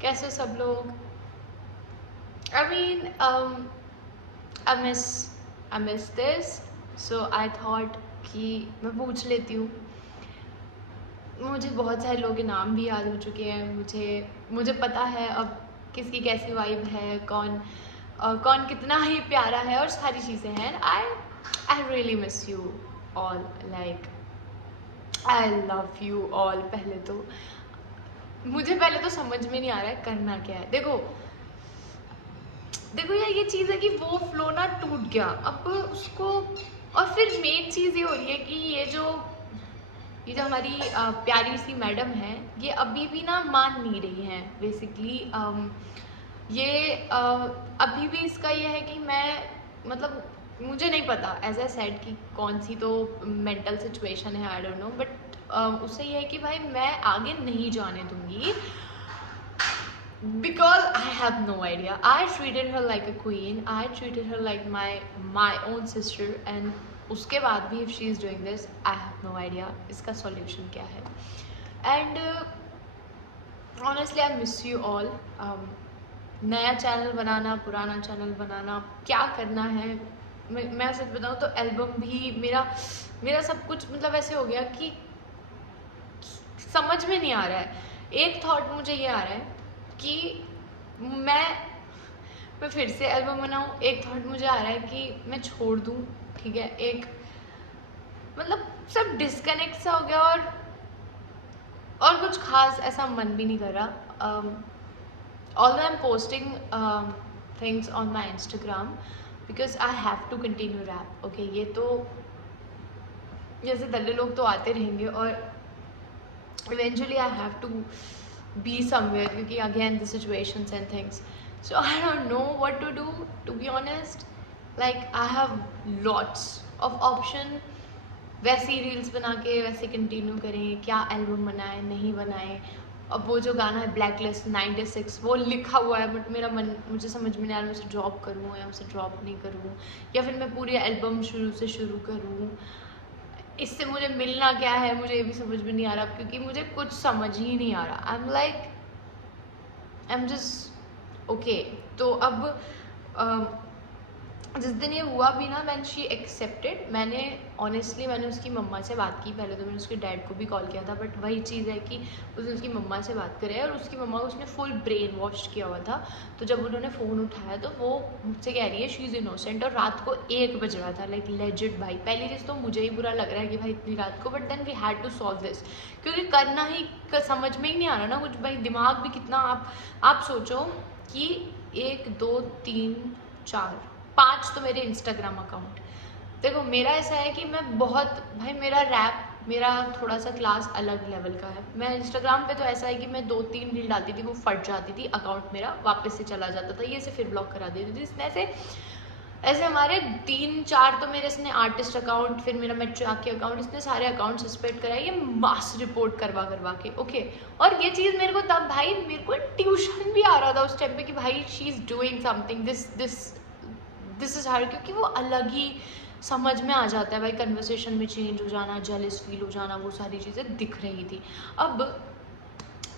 कैसे हो सब लोग? I mean, I miss this, so I thought कि मैं पूछ लेती हूँ। मुझे बहुत सारे लोगों के नाम भी याद हो चुके हैं। मुझे पता है अब किसकी कैसी वाइब है, कौन कितना ही प्यारा है और सारी चीज़ें हैं। I really miss you all, like I love you all. पहले तो समझ में नहीं आ रहा है करना क्या है। देखो यार, ये चीज़ है कि वो फ्लो ना टूट गया अब उसको। और फिर मेन चीज़ ये हो रही है कि ये जो हमारी प्यारी सी मैडम है, ये अभी भी ना मान नहीं रही हैं बेसिकली। ये अभी भी इसका ये है कि मैं, मतलब मुझे नहीं पता एज ए सेड कि कौन सी तो मेंटल सिचुएशन है, आई डोंट नो, बट उससे ये है कि भाई मैं आगे नहीं जाने दूंगी because I have no idea. I treated her like a queen. I treated her like my own sister, and उसके बाद भी if she is doing this, I have no idea इसका solution क्या है. And honestly I miss you all. नया channel बनाना, पुराना channel बनाना, क्या करना है, मैं सच बताऊँ तो एल्बम भी मेरा सब कुछ मतलब ऐसे हो गया कि समझ में नहीं आ रहा है। एक थॉट मुझे ये आ रहा है कि मैं फिर से एल्बम बनाऊँ। एक थॉट मुझे आ रहा है कि मैं छोड़ दूँ, ठीक है। एक मतलब सब डिस्कनेक्ट सा हो गया और कुछ खास ऐसा मन भी नहीं कर रहा। Although I am posting things on my Instagram because I have to continue rap, okay. ये तो जैसे दल्ले लोग तो आते रहेंगे और eventually I have to be somewhere क्योंकि again the situations and things, so I don't know what to be honest. Like I have lots of option, वैसे ही रील्स बना के वैसे कंटिन्यू करें, क्या एल्बम बनाए नहीं बनाए। अब वो जो गाना है ब्लैक लिस्ट 96 वो लिखा हुआ है, बट मुझे समझ में नहीं आ रहा मैं उसे ड्रॉप करूँ या उसे ड्रॉप नहीं करूँ, या फिर मैं पूरी एल्बम शुरू से शुरू करूँ। इससे मुझे मिलना क्या है मुझे ये भी समझ में नहीं आ रहा, क्योंकि मुझे कुछ समझ ही नहीं आ रहा। I am just okay. तो अब जिस दिन ये हुआ भी ना, व्हेन शी एक्सेप्टेड, मैंने उसकी मम्मा से बात की। पहले तो मैंने उसके डैड को भी कॉल किया था, बट वही चीज़ है कि उसने उसकी मम्मा से बात करी और उसकी मम्मा को उसने फुल ब्रेन वॉश किया हुआ था। तो जब उन्होंने फ़ोन उठाया तो वो मुझसे कह रही है शी इज़ इनोसेंट, और रात को 1 बज रहा था, लाइक लेजिट। भाई पहली चीज़ तो मुझे ही बुरा लग रहा है कि भाई इतनी रात को, but then we had to solve this, क्योंकि करना ही समझ में ही नहीं आ रहा ना कुछ। भाई दिमाग भी कितना, आप सोचो कि 1 2 3 4 5 तो मेरे इंस्टाग्राम अकाउंट। देखो मेरा ऐसा है कि मैं बहुत, भाई मेरा थोड़ा सा क्लास अलग लेवल का है। मैं इंस्टाग्राम पे तो ऐसा है कि मैं 2-3 रील डालती थी, वो फट जाती थी, अकाउंट मेरा वापस से चला जाता था, ये से फिर ब्लॉक करा देती थी। इसमें ऐसे हमारे 3-4 तो मेरे इसने आर्टिस्ट अकाउंट, फिर मेरा मेट्रो के अकाउंट, इसने सारे अकाउंट सस्पेंड कराए, ये मास रिपोर्ट करवा के, ओके। और ये चीज़ मेरे को तब, भाई मेरे को ट्यूशन भी आ रहा था उस टाइम पे कि भाई she is doing something, this is her, क्योंकि वो अलग ही समझ में आ जाता है भाई। कन्वर्सेशन में चेंज हो जाना, जेलस फील हो जाना, वो सारी चीज़ें दिख रही थी। अब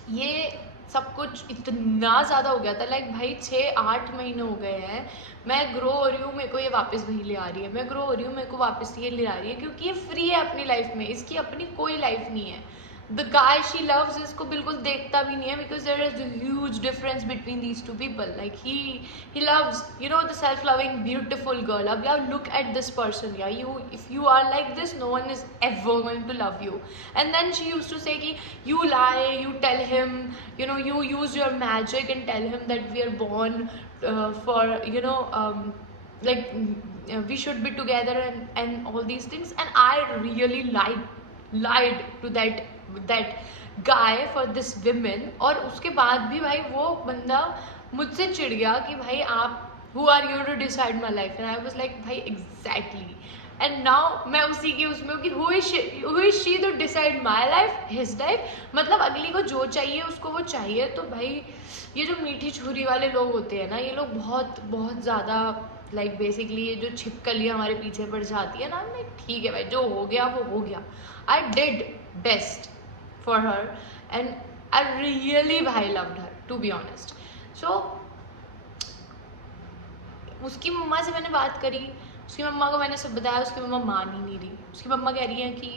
ये सब कुछ इतना ज़्यादा हो गया था, लाइक भाई 6-8 महीने हो गए हैं, मैं ग्रो हो रही हूँ, मेरे को ये वापस वही ले आ रही है, मैं ग्रो हो रही हूँ, मेरे को वापस ये ले आ रही है, क्योंकि ये फ्री है अपनी लाइफ में, इसकी अपनी कोई लाइफ नहीं है। द गाय शी लव्स इसको बिल्कुल देखता भी नहीं है, because there is a huge difference between these two people. Like he loves, you know, the self loving beautiful girl. Ab yeah, look at this person, yeah, if you are like this, no one is ever going to love you. And then she used to say ki you lie, you tell him, you know, you use your magic and tell him that we are born for, you know, like we should be together and all these things. And I really lied to that guy for this women. और उसके बाद भी भाई वो बंदा मुझसे चिढ़ गया कि भाई आप who are you to decide my life, and I was like भाई exactly. and now मैं उसी की उसमें हूँ कि who is she to decide my life, his life। मतलब अगली को जो चाहिए उसको वो चाहिए। तो भाई ये जो मीठी छुरी वाले लोग होते हैं ना, ये लोग बहुत ज़्यादा लाइक बेसिकली ये जो छिपकली हमारे पीछे पड़ जाती है ना, मैं ठीक है भाई जो हो गया वो हो गया। I did best for her and I really भाई loved her, to be honest. So उसकी मम्मा से मैंने बात करी, उसकी मम्मा को मैंने सब बताया, उसकी मम्मा मान ही नहीं रही। उसकी मम्मा कह रही है कि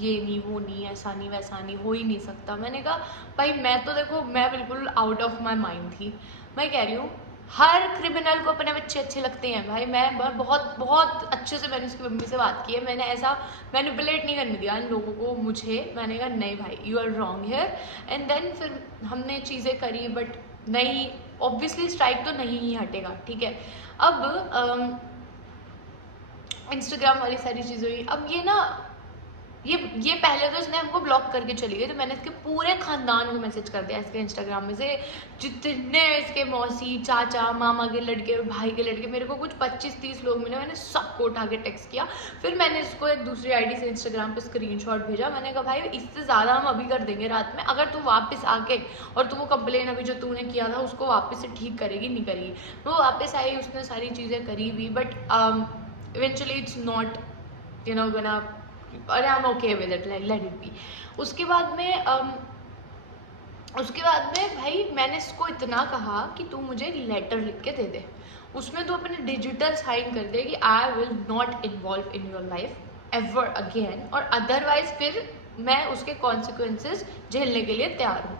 ये नहीं, वो नहीं, ऐसा नहीं, वैसा नहीं, हो ही नहीं सकता। मैंने कहा भाई मैं तो देखो, मैं बिल्कुल आउट ऑफ माई माइंड थी। मैं कह रही हूँ हर क्रिमिनल को अपने बच्चे अच्छे लगते हैं भाई। मैं बहुत बहुत अच्छे से मैंने उसकी मम्मी से बात की है, मैंने ऐसा मैनिपुलेट नहीं करने दिया इन लोगों को मुझे। मैंने कहा नहीं भाई, you are wrong here. And then फिर हमने चीज़ें करी, बट नहीं, ऑब्वियसली स्ट्राइक तो नहीं ही हटेगा, ठीक है। अब इंस्टाग्राम वाली सारी चीज़ें हुई। अब ये ना, ये पहले तो इसने हमको ब्लॉक करके चली गई, तो मैंने इसके पूरे ख़ानदान को मैसेज कर दिया इसके इंस्टाग्राम में से, जितने इसके मौसी, चाचा, मामा के लड़के, भाई के लड़के, मेरे को कुछ 25-30 लोग मिले, मैंने सबको उठा के टेक्स्ट किया। फिर मैंने इसको एक दूसरी आईडी से इंस्टाग्राम पे स्क्रीनशॉट भेजा। मैंने कहा भाई इससे ज़्यादा हम अभी कर देंगे रात में, अगर तू वापस आके और तू वो कंप्लेन अभी जो तूने किया था उसको वापस से ठीक करेगी, नहीं करेगी। वो वापस आई, उसने सारी चीज़ें करी भी, but eventually it's not gonna, और I am okay with it, like let it be. उसके बाद में भाई मैंने इसको इतना कहा कि तू मुझे लेटर लिख के दे दे, उसमें तू अपने डिजिटल साइन कर दे कि I will not involve in your life ever again, और अदरवाइज फिर मैं उसके कॉन्सिक्वेंसेस झेलने के लिए तैयार हूँ।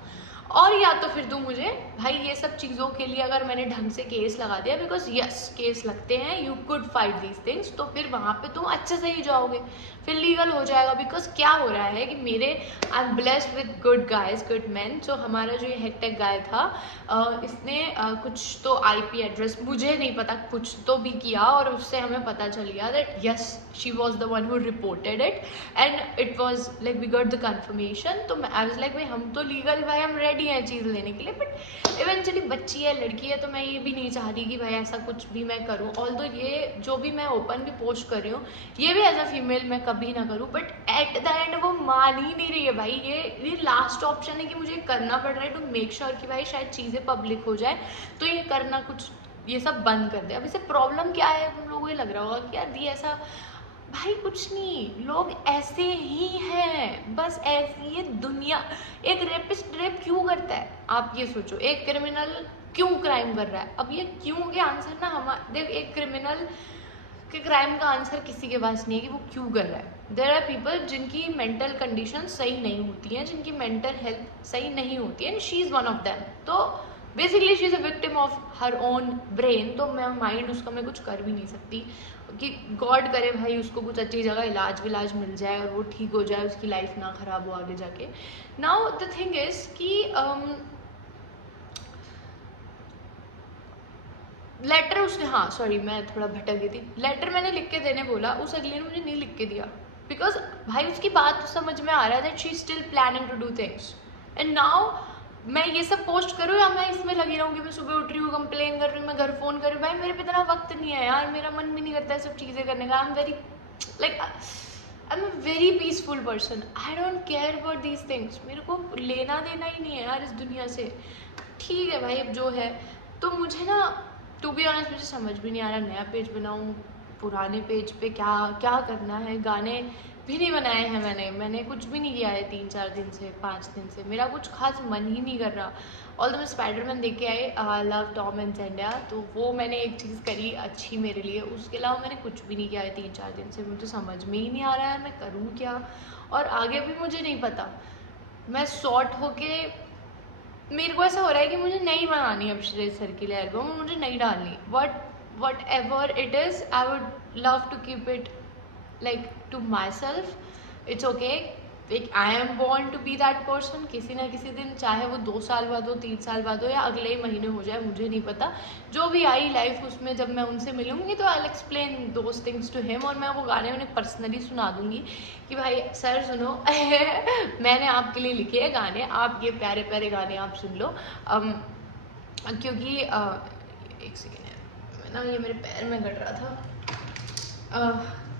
और या तो फिर तू मुझे भाई ये सब चीज़ों के लिए अगर मैंने ढंग से केस लगा दिया, बिकॉज यस केस लगते हैं, you could fight these things, तो फिर वहाँ पे तुम अच्छे से ही जाओगे, फिर लीगल हो जाएगा। बिकॉज क्या हो रहा है कि मेरे I am blessed with good guys, good man. जो हमारा जो ये हेक्टेक गाय था, इसने कुछ तो IP एड्रेस, मुझे नहीं पता, कुछ तो भी किया, और उससे हमें पता चल गया that yes she was the one who reported it, and it was like we got the confirmation. तो आई वाज लाइक भाई हम तो लीगल, भाई हम रेडी हैं चीज़ लेने के लिए, बट इवेंचुअली बच्ची है, लड़की है, तो मैं ये भी नहीं चाह रही कि भाई ऐसा कुछ भी मैं करूँ। ऑल्दो ये जो भी मैं ओपन भी पोस्ट कर रही हूँ, ये भी एज अ फीमेल मैं कभी ना करूँ, बट एट द एंड वो मान ही नहीं रही है भाई। ये लास्ट ऑप्शन है कि मुझे करना पड़ रहा है टू मेक श्योर कि भाई शायद चीज़ें पब्लिक हो जाए, तो ये करना कुछ ये सब बंद कर दे। अब इसे प्रॉब्लम क्या है, तुम लोगों को ये लग रहा होगा कि यार ये ऐसा, भाई कुछ नहीं, लोग ऐसे ही हैं, बस ऐसी ये दुनिया। एक रेपिस्ट रेप क्यों करता है, आप ये सोचो, एक क्रिमिनल क्यों क्राइम कर रहा है। अब ये क्यों के आंसर ना हमारे, देख एक क्रिमिनल के क्राइम का आंसर किसी के पास नहीं है कि वो क्यों कर रहा है। देयर आर पीपल जिनकी मेंटल कंडीशन सही नहीं होती हैं, जिनकी मेंटल हेल्थ सही नहीं होती है, and she is one of them. तो basically she is a victim of her own brain. तो मैं माइंड उसका मैं कुछ कर भी नहीं सकती कि गॉड करे भाई उसको कुछ अच्छी जगह इलाज मिल जाए और वो ठीक हो जाए, उसकी लाइफ ना ख़राब हो आगे जाके। नाउ द थिंग इज़ कि लेटर उसने, हाँ सॉरी मैं थोड़ा भटक गई थी, लेटर मैंने लिख के देने बोला, उस अगले ने मुझे नहीं लिख के दिया, बिकॉज भाई उसकी बात तो समझ में आ रहा है that she still planning to do things. And now मैं ये सब पोस्ट करूँ या मैं इसमें लगी रहूँ कि मैं सुबह उठ रही हूँ, कंप्लेन कर रही हूँ, मैं घर फ़ोन कर रही हूँ। भाई मेरे पे इतना वक्त नहीं है यार, मेरा मन भी नहीं करता है सब चीज़ें करने का। I am very like I am a very peaceful person, I don't care about these things. मेरे को लेना देना ही नहीं है यार इस दुनिया से। ठीक है भाई अब जो है, तो मुझे ना टू बी ऑनेस्ट मुझे समझ भी नहीं आ रहा नया पेज बनाऊँ, पुराने पेज पे क्या क्या करना है। गाने भी नहीं बनाए हैं मैंने कुछ भी नहीं किया है 3-4 दिन से, 5 दिन से मेरा कुछ खास मन ही नहीं कर रहा। ऑल द मैं स्पाइडरमैन देख के आई, लव टॉम एंड जेंडा, तो वो मैंने एक चीज़ करी अच्छी मेरे लिए, उसके अलावा मैंने कुछ भी नहीं किया है 3-4 दिन से। मुझे समझ में ही नहीं आ रहा है मैं करूँ क्या, और आगे भी मुझे नहीं पता। मैं शॉर्ट होके, मेरे को ऐसा हो रहा है कि मुझे नहीं बनानी अब श्रेय सर के लिए एल्बम, मुझे नहीं डालनी। Whatever it is I would love to keep it like to myself, it's okay. Like I am born to be that person, किसी ना किसी दिन, चाहे वो 2 साल बाद हो, 3 साल बाद हो, या अगले ही महीने हो जाए, मुझे नहीं पता। जो भी आई लाइफ उसमें जब मैं उनसे मिलूंगी तो I will explain those things to him, और मैं वो गाने उन्हें पर्सनली सुना दूंगी कि भाई सर सुनो मैंने आपके लिए लिखे हैं गाने, आप ये प्यारे प्यारे गाने आप सुन लो। क्योंकि एक सेकेंड है ना, ये मेरे पैर में गड़ रहा था।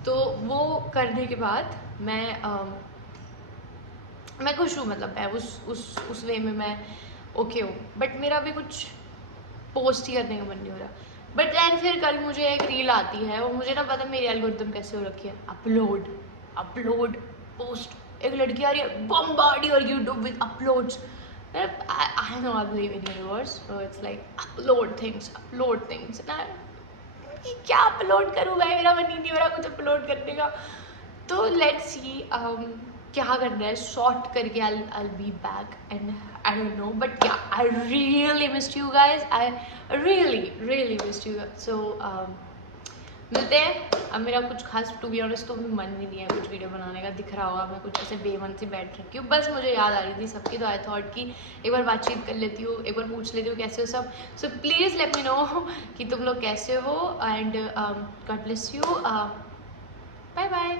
तो वो करने के बाद मैं खुश हूँ, मतलब मैं उस वे में मैं ओके हूँ, बट मेरा भी कुछ पोस्ट ही करने का मन नहीं हो रहा। बट दैन फिर कल मुझे एक रील आती है, वो मुझे ना पता मेरी एल्गोरिथम कैसे हो रखी है, अपलोड पोस्ट, एक लड़की आ रही है Bombardier YouTube with uploads. I know I believe in universe, so it's like upload things. क्या अपलोड करूँ भाई, मेरा मन ही नहीं हो रहा कुछ अपलोड करने का. तो लेट्स सी क्या करना है. शॉर्ट करके I'll be back and I don't know, but yeah, I really missed you guys. I really missed you. So मिलते हैं. अब मेरा कुछ खास टू बी ऑनेस्ट तो मन ही नहीं है कुछ वीडियो बनाने का. दिख रहा होगा मैं कुछ ऐसे बेमन से बैठ रखी हूँ. बस मुझे याद आ रही थी सबकी, तो आई थॉट कि एक बार बातचीत कर लेती हूँ, एक बार पूछ लेती हूँ कैसे हो सब. So please let me know कि तुम लोग कैसे हो. And God bless you. Bye bye.